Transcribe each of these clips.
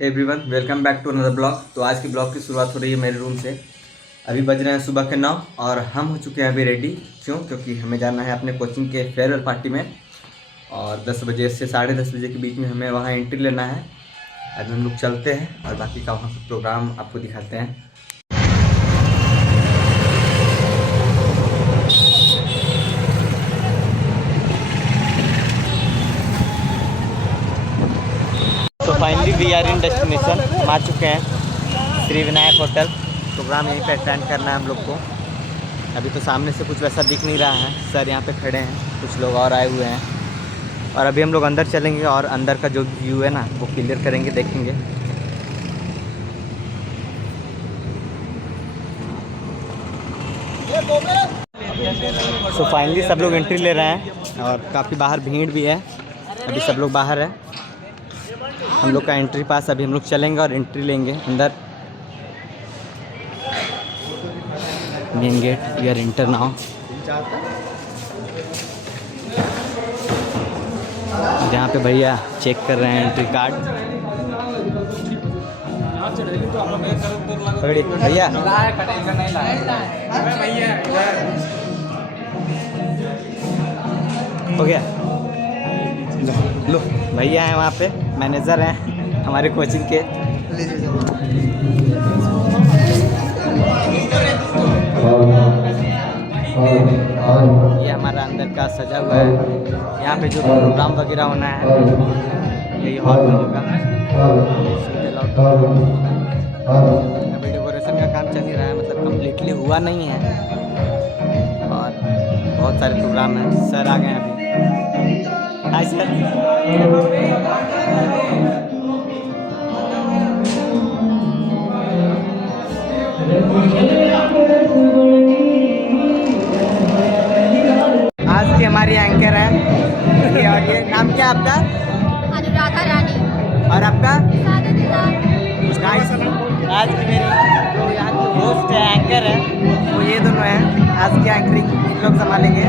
Hey everyone, welcome back to another blog. तो आज की ब्लॉग की शुरुआत हो रही है मेरे रूम से। अभी बज रहे हैं सुबह के 9 और हम हो चुके हैं अभी रेडी। क्योंकि हमें जाना है अपने कोचिंग के फेयरवेल पार्टी में और 10 बजे से 10:30 बजे के बीच में हमें वहाँ एंट्री लेना है। अभी हम लोग चलते हैं और बाकी का वहाँ का प्रोग्राम आपको दिखाते हैं। तो finally we are in destination. हम आ चुके हैं श्री विनायक होटल। प्रोग्राम यहीं पे अटेंड करना है हम लोग को। अभी तो सामने से कुछ वैसा दिख नहीं रहा है। सर यहाँ पे खड़े हैं, कुछ लोग और आए हुए हैं और अभी हम लोग अंदर चलेंगे और अंदर का जो व्यू है ना वो क्लियर करेंगे, देखेंगे। सो फाइनली सब लोग एंट्री ले रहे हैं और काफ़ी बाहर भीड़ भी है। अभी सब लोग बाहर है। हम लोग का एंट्री पास अभी हम लोग चलेंगे और एंट्री लेंगे अंदर। Main gate, we are enter now. जहाँ पे भैया चेक कर रहे हैं एंट्री कार्ड। भैया हो गया। लो भैया हैं वहाँ पे, मैनेजर हैं हमारे कोचिंग के। ये हमारा अंदर का सजा हुआ है। यहाँ पे जो प्रोग्राम वगैरह होना है यही हॉल में होगा। अभी डेकोरेशन का काम चल ही रहा है, मतलब कम्प्लीटली हुआ नहीं है और बहुत सारे प्रोग्राम हैं। सर आ गए हैं अभी। Hi sir. आज की हमारी एंकर है ये। और ये नाम क्या है आपका? अनुराधा रानी। और आपका? सादत। आज की मेरी जो यहाँ की होस्ट है, एंकर है, वो ये दोनों हैं। आज की एंकरिंग इन लोग संभालेंगे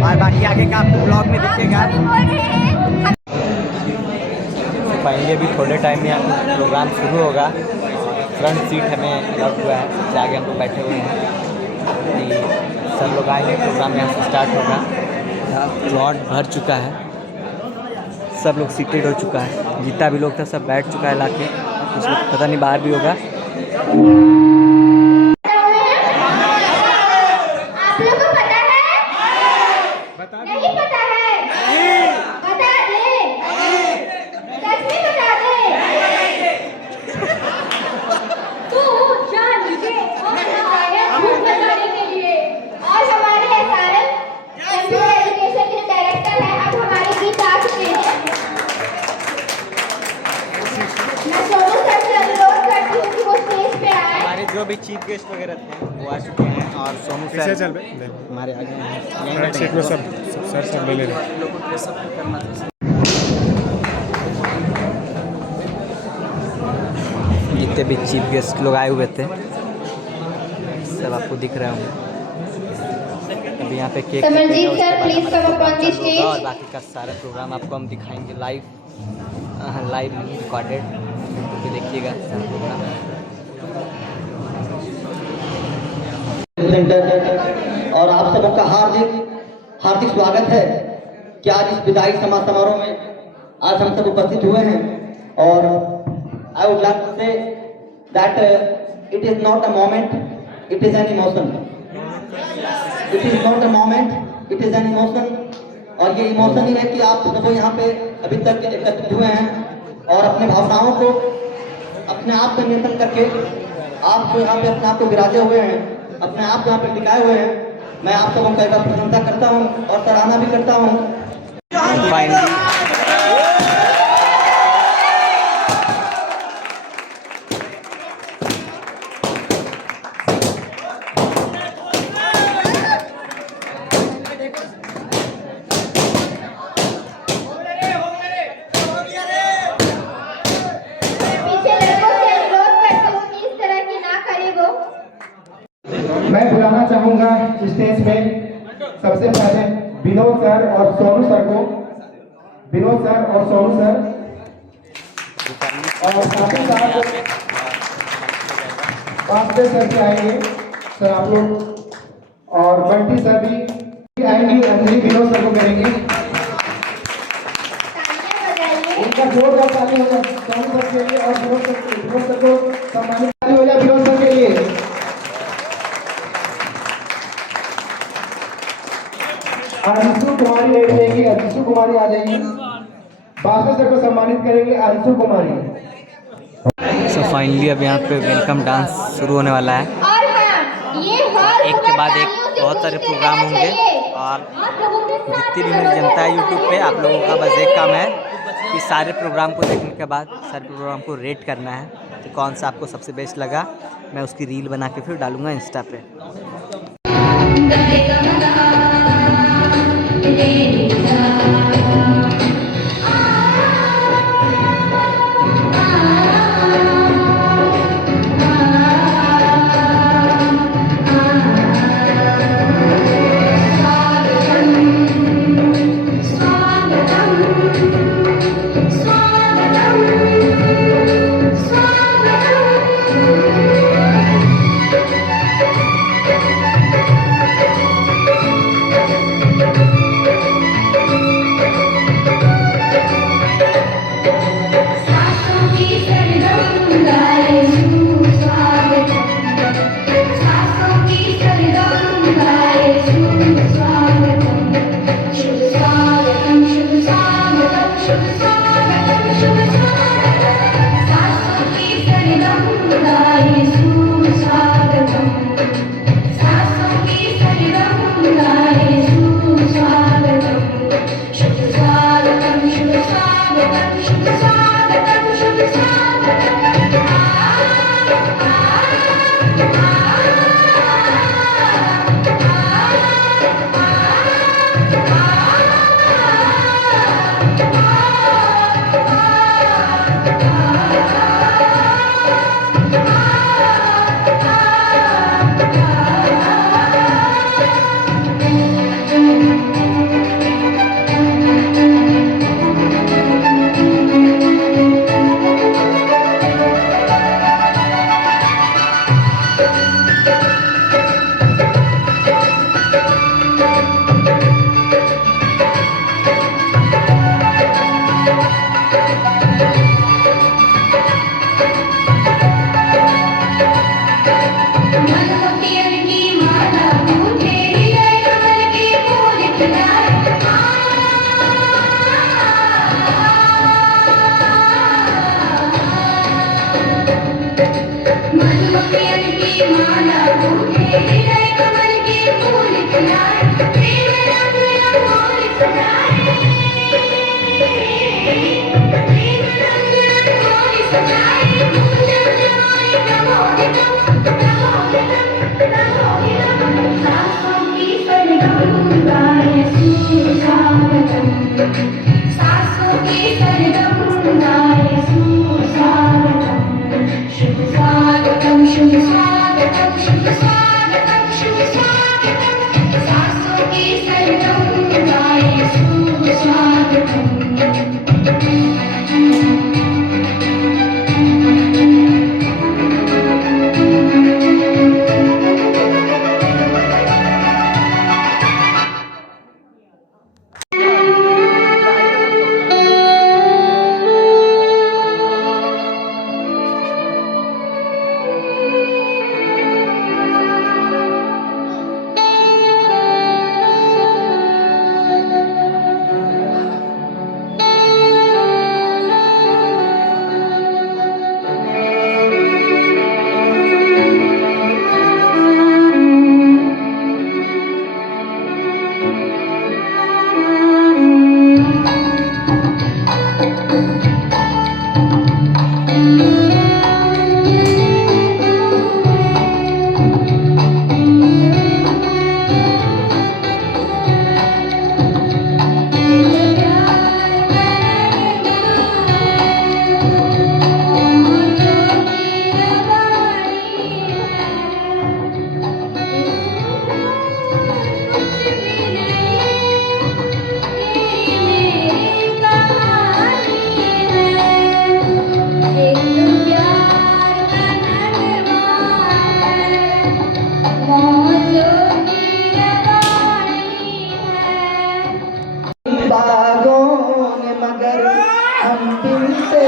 और बाकी आगे का आपको ब्लॉग में दिखेगा। फाइनली अभी थोड़े टाइम में यहाँ प्रोग्राम शुरू होगा। फ्रंट सीट हमें अलॉट हुआ है, सबसे आगे हम लोग बैठे हुए हैं कि सब लोग आएंगे, प्रोग्राम यहाँ से स्टार्ट होगा। प्लॉट भर चुका है, सब लोग सीटेड हो चुका है। जितना भी लोग था सब बैठ चुका है लाके। कुछ लोग पता नहीं बाहर भी होगा। जो भी चीफ गेस्ट वगैरह थे वो आ चुके हैं और सोनू सर हमारे आगे हैं। सब ले रहे हैं। जितने भी चीफ गेस्ट लोग आए हुए थे सब आपको दिख रहे होंगे। अभी यहाँ पे केक होगा और बाकी का सारा प्रोग्राम आपको हम दिखाएंगे लाइव रिकॉर्डेड। तो देखिएगा सारा प्रोग्राम। और आप सबों का हार्दिक स्वागत है कि आज इस विदाई समारोह में आज हम सब उपस्थित हुए हैं। और I would like to say that it is not a moment, it is an emotion. It is not a moment, it is an emotion. और ये इमोशन ही है कि आप सब यहाँ पे अभी तक एकत्रित हुए हैं और अपने भावनाओं को अपने आप पर नियंत्रण करके आप जो यहाँ पे अपने आप को विराजे हुए हैं, अपने आप यहाँ पे टिकाए हुए हैं। मैं आप सबों का एक बार प्रशंसा करता हूँ और सराहना भी करता हूँ। मैं बुलाना चाहूंगा स्टेज पे सबसे पहले विनोद सर और सोनू सर को। विनोद सर और सोनू सर। और साथ ही साथ वासुदेव सर भी आएंगे सर आप लोग, और बंटी सर भी आएंगे, अंजलि विनोद सर को करेंगे। उनका जोरदार ताली हो जाए सोनू सर के लिए और विनोद सर को सम्मानित ताली हो जाए विनोद सर के लिए। अंशु कुमारी रेडी रहेगी, अंशु कुमारी आ जाएगी। बासु सर को सम्मानित करेंगे अंशु कुमारी। सो फाइनली अब यहाँ पे वेलकम डांस शुरू होने वाला है। और हाँ, ये हॉल एक के बाद एक बहुत सारे प्रोग्राम होंगे और जितनी भी मेरी जनता है यूट्यूब पे, आप लोगों का बस एक काम है कि सारे प्रोग्राम को देखने के बाद सारे प्रोग्राम को रेट करना है कि कौन सा आपको सबसे बेस्ट लगा। मैं उसकी रील बना के फिर डालूँगा इंस्टा पे।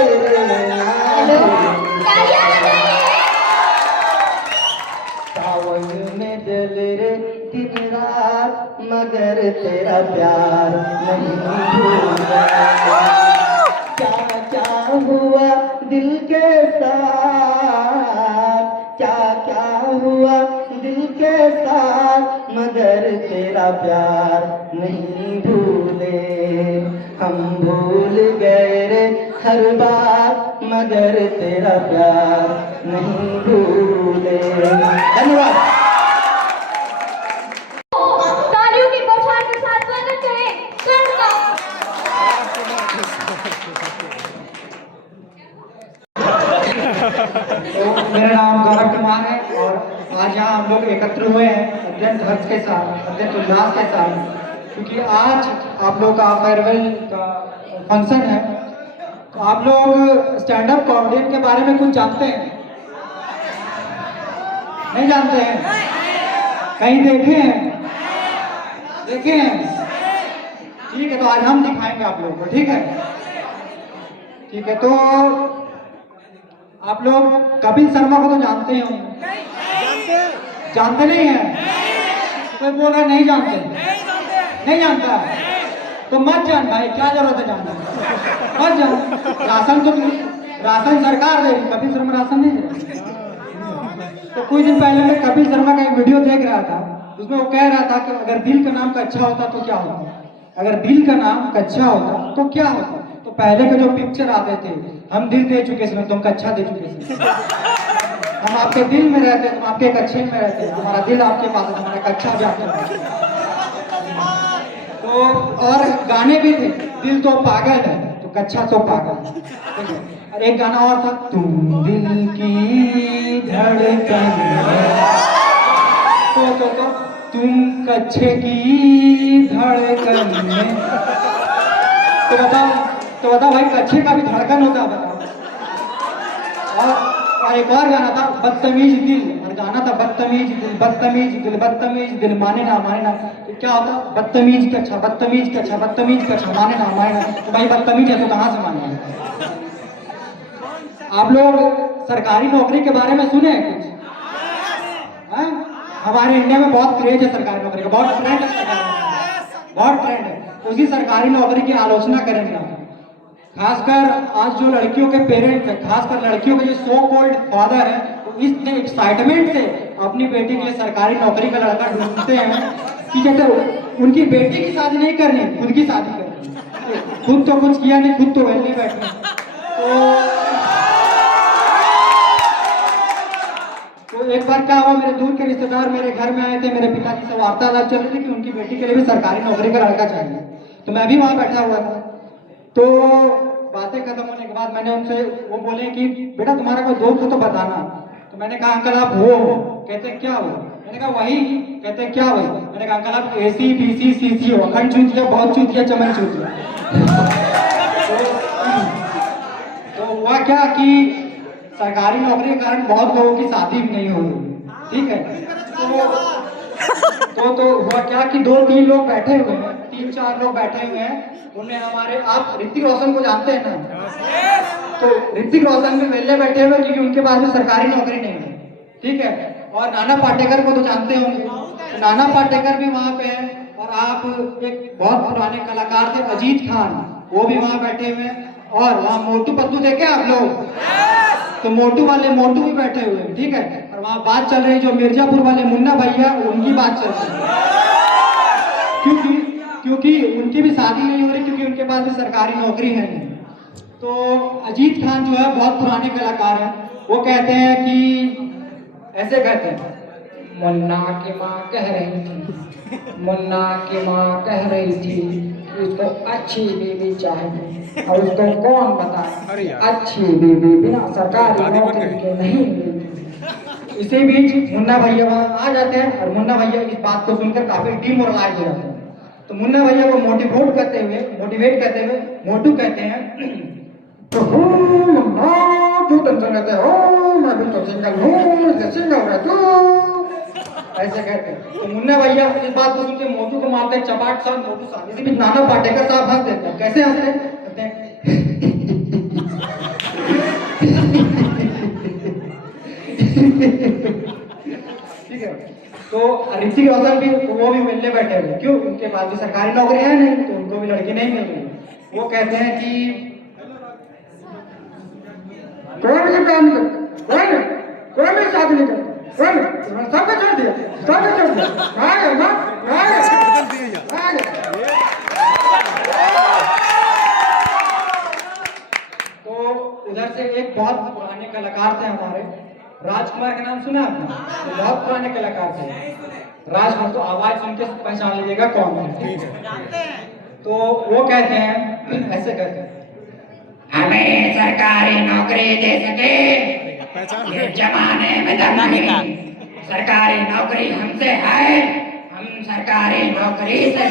हेलो तालियां बजाइए। सावन में जल रे दिन रात मगर तेरा प्यार नहीं भूला। क्या क्या हुआ दिल के साथ, क्या क्या हुआ दिल के साथ मगर तेरा प्यार नहीं भूले। हम भूल गए रे हर बात मगर तेरा प्यार नहीं भूले। धन्यवाद। तालियों की बौछार के साथ स्वागत करें स्वर्ण का। तो मेरा नाम गौरव कुमार है और आज यहाँ हम लोग एकत्र हुए हैं अत्यंत हर्ष के साथ, अत्यंत उल्लास के साथ, क्योंकि आज आप लोग का फेयरवेल का फंक्शन है। तो आप लोग स्टैंड अप कॉमेडियन के बारे में कुछ जानते हैं? नहीं जानते हैं? कहीं देखे हैं? देखे हैं? ठीक है, तो आज हम दिखाएंगे आप लोगों को। ठीक है, ठीक है। तो आप लोग कपिल शर्मा को तो जानते हैं? जानते नहीं हैं? कोई बोल रहा है नहीं जानते? नहीं जानता? तो मत जान भाई, क्या जरूरत है जानने की? मत जान। राशन सरकार दे रही, कपिल शर्मा राशन नहीं दे रही। तो कुछ दिन पहले मैं कपिल शर्मा का एक वीडियो देख रहा था, उसमें वो कह रहा था कि अगर दिल का नाम कच्छा होता तो क्या होता, अगर दिल का नाम कच्छा होता तो क्या होता। तो पहले के जो पिक्चर आते थे, हम दिल दे चुके हैं, तुम कच्छा दे चुके हैं, हम आपके दिल में रहते हैं, तुम आपके कच्छे में रहते हैं, हमारा दिल आपके पास है, तुम्हारा कच्छा भी आपके पास है। तो और गाने भी थे, दिल तो पागल है तो कच्छा तो पागल है। और एक गाना और था, तुम दिल की धड़कन है। तो तुम कच्छे की धड़कन में। तो बताओ भाई, कच्छे का भी धड़कन होता है? बताओ। और एक और गाना था, बदतमीज दिल, और गाना था बदतमीज दिल, बदतमीज दिल, बदतमीज दिल, माने ना माने ना। तो क्या होता, बदतमीज कच्छा, बदतमीज कच्छा, बदतमीज कच्छा, माने ना माने ना। तो भाई बदतमीज है तो कहाँ से माने? आप लोग सरकारी नौकरी के बारे में सुने हैं कुछ? हमारे इंडिया में बहुत क्रेज है सरकारी नौकरी का, बहुत ट्रेंड है सरकारी नौकरी, बहुत ट्रेंड है। तो उसी सरकारी नौकरी की आलोचना करेंगे हम। खासकर आज जो लड़कियों के पेरेंट्स हैं, खासकर लड़कियों के जो सो कॉल्ड फादर हैं, तो इतने एक्साइटमेंट से अपनी बेटी के लिए सरकारी नौकरी का लड़का ढूंढते हैं कि जैसे उनकी बेटी की शादी नहीं करनी, खुद की शादी करनी। खुद तो कुछ किया नहीं, खुद तो वेले बैठे। तो एक बार क्या हुआ, मेरे दूर के रिश्तेदार मेरे घर में आए थे, मेरे पिताजी से वार्तालाप चल रही थी कि उनकी बेटी के लिए भी सरकारी नौकरी का लड़का चाहिए। तो मैं भी वहां बैठा हुआ था। तो बातें खत्म होने के बाद मैंने उनसे, वो बोले कि बेटा तुम्हारा कोई दोस्त हो तो बताना। तो मैंने कहा अंकल आप वो हो? कहते क्या हो? मैंने कहा वही। कहते क्या वही? मैंने कहा अंकल आप AC BC CC हो, अखंड चूतिया, बहुत चूतिया, चमन चूतिया। तो हुआ क्या कि सरकारी नौकरी के कारण बहुत लोगों की शादी भी नहीं हो रही। ठीक है, तो हुआ क्या कि 2-3 लोग बैठे हुए हैं, 3-4 लोग बैठे हुए हैं। उन्हें हमारे, आप ऋतिक रोशन को जानते हैं ना? तो ऋतिक रोशन भी वेले बैठे हुए क्योंकि उनके पास भी सरकारी नौकरी नहीं है। ठीक है, और नाना पाटेकर को तो जानते होंगे, तो नाना पाटेकर भी वहाँ पे है। और आप एक बहुत पुराने कलाकार थे अजीत खान, वो भी वहाँ बैठे हुए हैं। और वहाँ मोटू पतलू देखे आप लोग? तो मोटू भी बैठे हुए हैं। ठीक है, और वहाँ बात चल रही, जो मिर्जापुर वाले मुन्ना भैया, उनकी बात चल रही है। क्योंकि उनकी भी शादी नहीं हो रही, क्योंकि उनके पास भी सरकारी नौकरी है नहीं। तो अजीत खान जो है बहुत पुराने कलाकार हैं, वो कहते हैं कि ऐसे कहते हैं, मुन्ना की माँ कह रही थी, मुन्ना की माँ कह रही थी उसको अच्छी बीवी चाहिए, और उसको कौन बताए अच्छी बीवी बिना सरकारी नौकरी के नहीं मिलती। इसी बीच मुन्ना भैया वहाँ आ जाते हैं, और मुन्ना भैया इस बात को सुनकर काफी डिमोरलाइज हो जाते हैं। तो मुन्ना भैया को मोटिवेट करते हुए मोटू कहते हैं, तो तू टेंशन लेते हो, मैं भी तो सिंगल हूँ, सिंगल रहता हूँ, ऐसे कहते हैं। तो मुन्ना भैया इस बात को सुनकर मोटू को मारते हैं चपाट साहब। मोटू साहब, इसी बीच नाना पाटेकर साहब हंस देते हैं। कैसे हंसते हैं? ठीक है। तो ऋतिक रोशन भी वो भी मिलने बैठे हुए, क्यों? उनके पास भी सरकारी नौकरी है नहीं, तो उनको भी लड़की नहीं मिल रही। वो कहते हैं कि कोई भी काम नहीं करता, कोई भी शादी नहीं करता, सबको छोड़ दिया, सबको छोड़ दिया। तो उधर से एक बहुत पुराने कलाकार थे हमारे, राजकुमार का नाम सुना आपने? तो बहुत पुराने कलाकार थे राजकुमार, तो आवाज सुन के पहचान लीजिएगा कौन है। तो वो कहते हैं, ऐसे कहते हैं, हमें सरकारी नौकरी दे सके ये जमाने में दम नहीं, सरकारी नौकरी हमसे है, हम सरकारी नौकरी से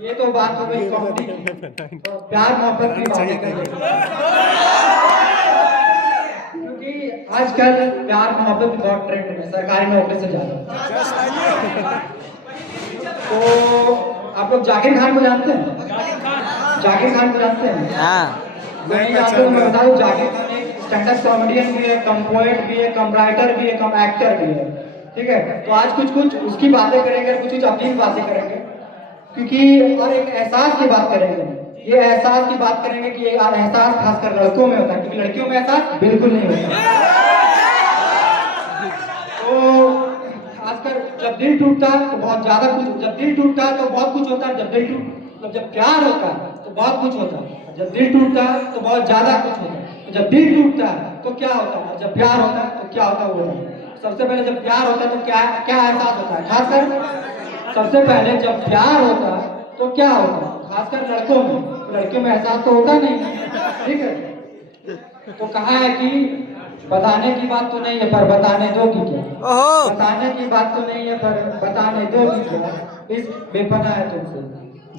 ये तो बात हो गई कॉमेडी की, तो प्यार मोहब्बत की बातें करें, क्योंकि आजकल प्यार मोहब्बत बहुत ट्रेंड में, सरकारी नौकरी से ज्यादा। तो आप लोग जाकिर खान को जानते हैं? जाकिर खान को जानते हैं? हाँ। नहीं जानते तो मैं बता दूं, जाकिर खान एक स्टैंड-अप कॉमेडियन भी है, कम पोएट भी है, कम राइटर भी है, कम एक्टर भी है। ठीक है, तो आज कुछ उसकी बातें करेंगे, कुछ अपनी बातें करेंगे, क्योंकि और एक एहसास की बात करेंगे। ये एहसास की बात करेंगे कि ये एहसास खासकर लड़कों में होता है, क्योंकि लड़कियों में एहसास बिल्कुल नहीं होता। तो खासकर जब दिल टूटता है तो बहुत ज्यादा कुछ, जब दिल टूटता है तो बहुत कुछ होता है, जब प्यार होता है तो बहुत कुछ होता है, जब दिल टूटता है तो बहुत ज्यादा कुछ होता है। जब दिल टूटता है तो क्या होता है, जब प्यार होता है तो क्या होता है वो होता है। सबसे पहले जब प्यार होता है तो क्या क्या एहसास होता है, खासकर सबसे पहले जब प्यार होता है तो क्या होता है, खासकर लड़कों में, लड़कियों में एहसास तो होता नहीं। ठीक है, तो कहा है कि बताने की बात तो नहीं है पर बताने दो की क्या, बताने की बात तो नहीं है पर बताने दो की क्या, इस बेपना है तुमसे,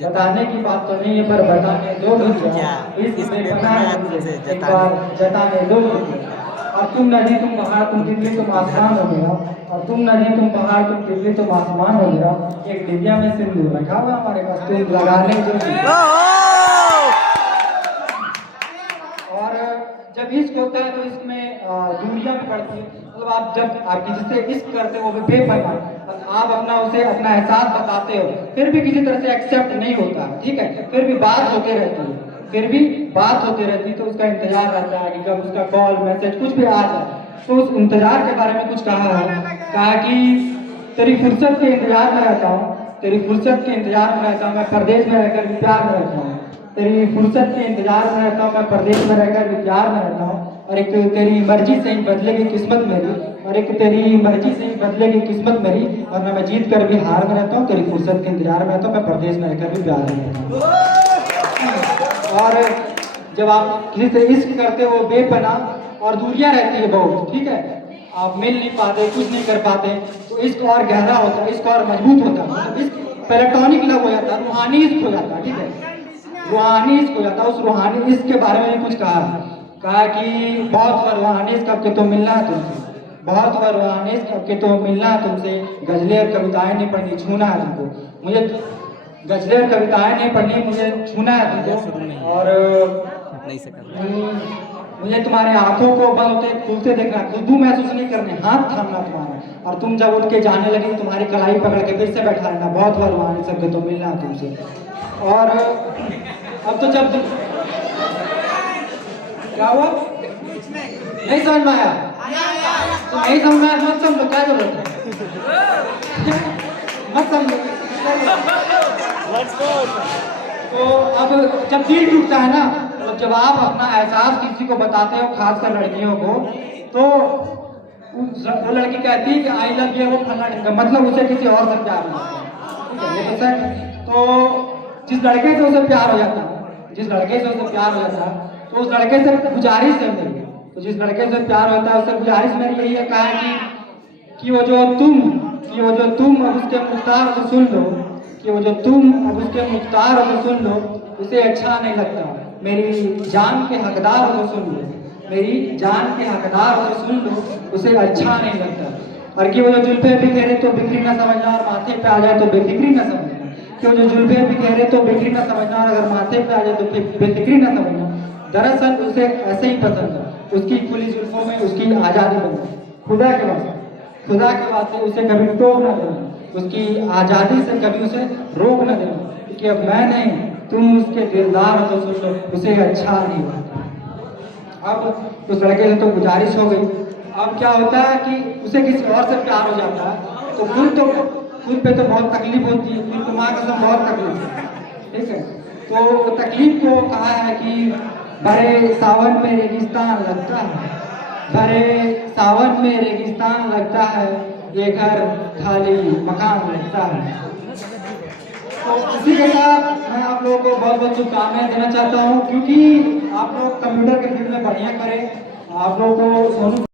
बताने की बात तो नहीं है पर बताने दो की क्या, इस बेपना है तुमसे, एक बार जताने दो की क्या। और तुम नदी तुम पहाड़ तुम तितली तुम आसमान हो गया, और तुम नदी तुम पहाड़ तुम तितली तुम आसमान हो गया, एक डिबिया में सिंदूर रखा हुआ हमारे पास, तुम लगाने जो। और जब इश्क होता है तो इसमें दूरियां भी पड़ती है, मतलब आप जब आप किसी से इश्क करते हो वो बेपरवाह, आप अपना उसे अपना एहसास बताते हो, फिर भी किसी तरह से एक्सेप्ट नहीं होता। ठीक है, फिर भी बात होती रहती है, फिर भी बात होती रहती, तो उसका इंतजार रहता है कि कब उसका कॉल मैसेज कुछ भी आ जाए। तो उस इंतजार के बारे में कुछ कहा है, कहा कि तेरी फुर्सत के इंतजार में रहता हूँ, तेरी फुर्सत के इंतजार में रहता हूँ, मैं परदेश में रहकर भी प्यार में रहता हूँ, तेरी फुर्सत के इंतजार में रहता हूँ, मैं परदेश में रहकर भी प्यार में रहता हूँ, और एक तेरी मर्जी से ही बदलेगी किस्मत मेरी, और एक तेरी मर्जी से ही बदलेगी किस्मत मेरी, और मैं जीत कर भी हार में रहता हूँ, तेरी फुर्सत के इंतजार में रहता हूँ, मैं परदेश में रहकर भी प्यार में रहता हूँ। और जब आप किसी से इश्क करते हो बेपना और दूरियां रहती है बहुत, ठीक है, आप मिल नहीं पाते, कुछ नहीं कर पाते, तो इश्क और गहरा होता है, इश्क और मजबूत होता है। इश्क प्लेटोनिक लव हो जाता है, रूहानी इश्क हो जाता है। ठीक है, रूहानी इश्क हो जाता है। उस रूहानी इश्क के बारे में कुछ कहा कि बहुत बार रूहानी इश्क अब के तो मिलना है तुमसे, बहुत बार रूहानी इश्क अब के तो मिलना है तुमसे, गजलें और कविताएं नहीं पढ़नी, छूना है तुमको, मुझे गजलें और कविताएं नहीं पढ़नी, मुझे छूना है तुमको, और मुझे तुम्हारे आंखों को बंद होते खुलते देखना, खुशबू महसूस नहीं करने, हाथ थामना तुम्हारा, और तुम जब उठ के जाने लगे तुम्हारी कलाई पकड़ के फिर से बैठा रहना, बहुत बार रूहानी सबके तो मिलना है तुमसे। और अब तो जब क्या हुआ, नहीं समझ में आया, तो नहीं समझ में आया मत समझो, क्या जरूरत है, मत समझो। तो अब जब दिल टूटता है ना, तो जब आप अपना एहसास किसी को बताते हो, खासकर लड़कियों को, तो वो लड़की कहती है कि आई लव यू, वो फला ढिमका, मतलब उसे किसी और से प्यार नहीं। तो जिस लड़के से उसे प्यार हो जाता है, जिस लड़के से उसे प्यार हो जाता है, तो उस लड़के से गुजारिश है मेरी, तो जिस लड़के से प्यार होता है उससे गुजारिश मेरी यही है, कहा कि वो जो तुम अब उसके मुख्तार को सुन लो, कि वो जो तुम अब उसके मुख्तार को सुन लो, उसे अच्छा नहीं लगता, मेरी जान के हकदार को सुन लो, मेरी जान के हकदार को सुन लो, उसे अच्छा नहीं लगता। और कि वो जो जुल्फे बिखेरे तो बिखरी ना समझना, और माथे पे आ जाए तो बेफिक्री ना समझना, कि वो जो जुल्फे बिखेरे तो बिखरी ना समझना, और अगर माथे पे आ जाए तो बेफिक्री ना समझना, दरअसल उसे ऐसे ही पसंद है, उसकी खुली जुल्फों में उसकी आज़ादी बनी। खुदा के वास्ते उसे कभी टोक न देना, उसकी आज़ादी से कभी उसे रोक न देना, क्योंकि अब मैं नहीं तुम उसके दिलदार हो तो सुन लो, उसे अच्छा नहीं लगता। अब उस लड़के से तो गुजारिश हो गई। अब क्या होता है कि उसे किसी और से प्यार हो जाता है तो खुद पे तो बहुत तकलीफ होती है, खुद को माँ कसम बहुत तकलीफ है, ठीक है। तो तकलीफ को कहा है कि भरे सावन में रेगिस्तान लगता है, भरे सावन में रेगिस्तान लगता है, ये घर खाली मकान लगता है। तो इसी के साथ मैं आप लोगों को बहुत बहुत शुभकामनाएं देना चाहता हूँ, क्योंकि आप लोग कंप्यूटर के फील्ड में बढ़िया करें। आप लोगों को सोनू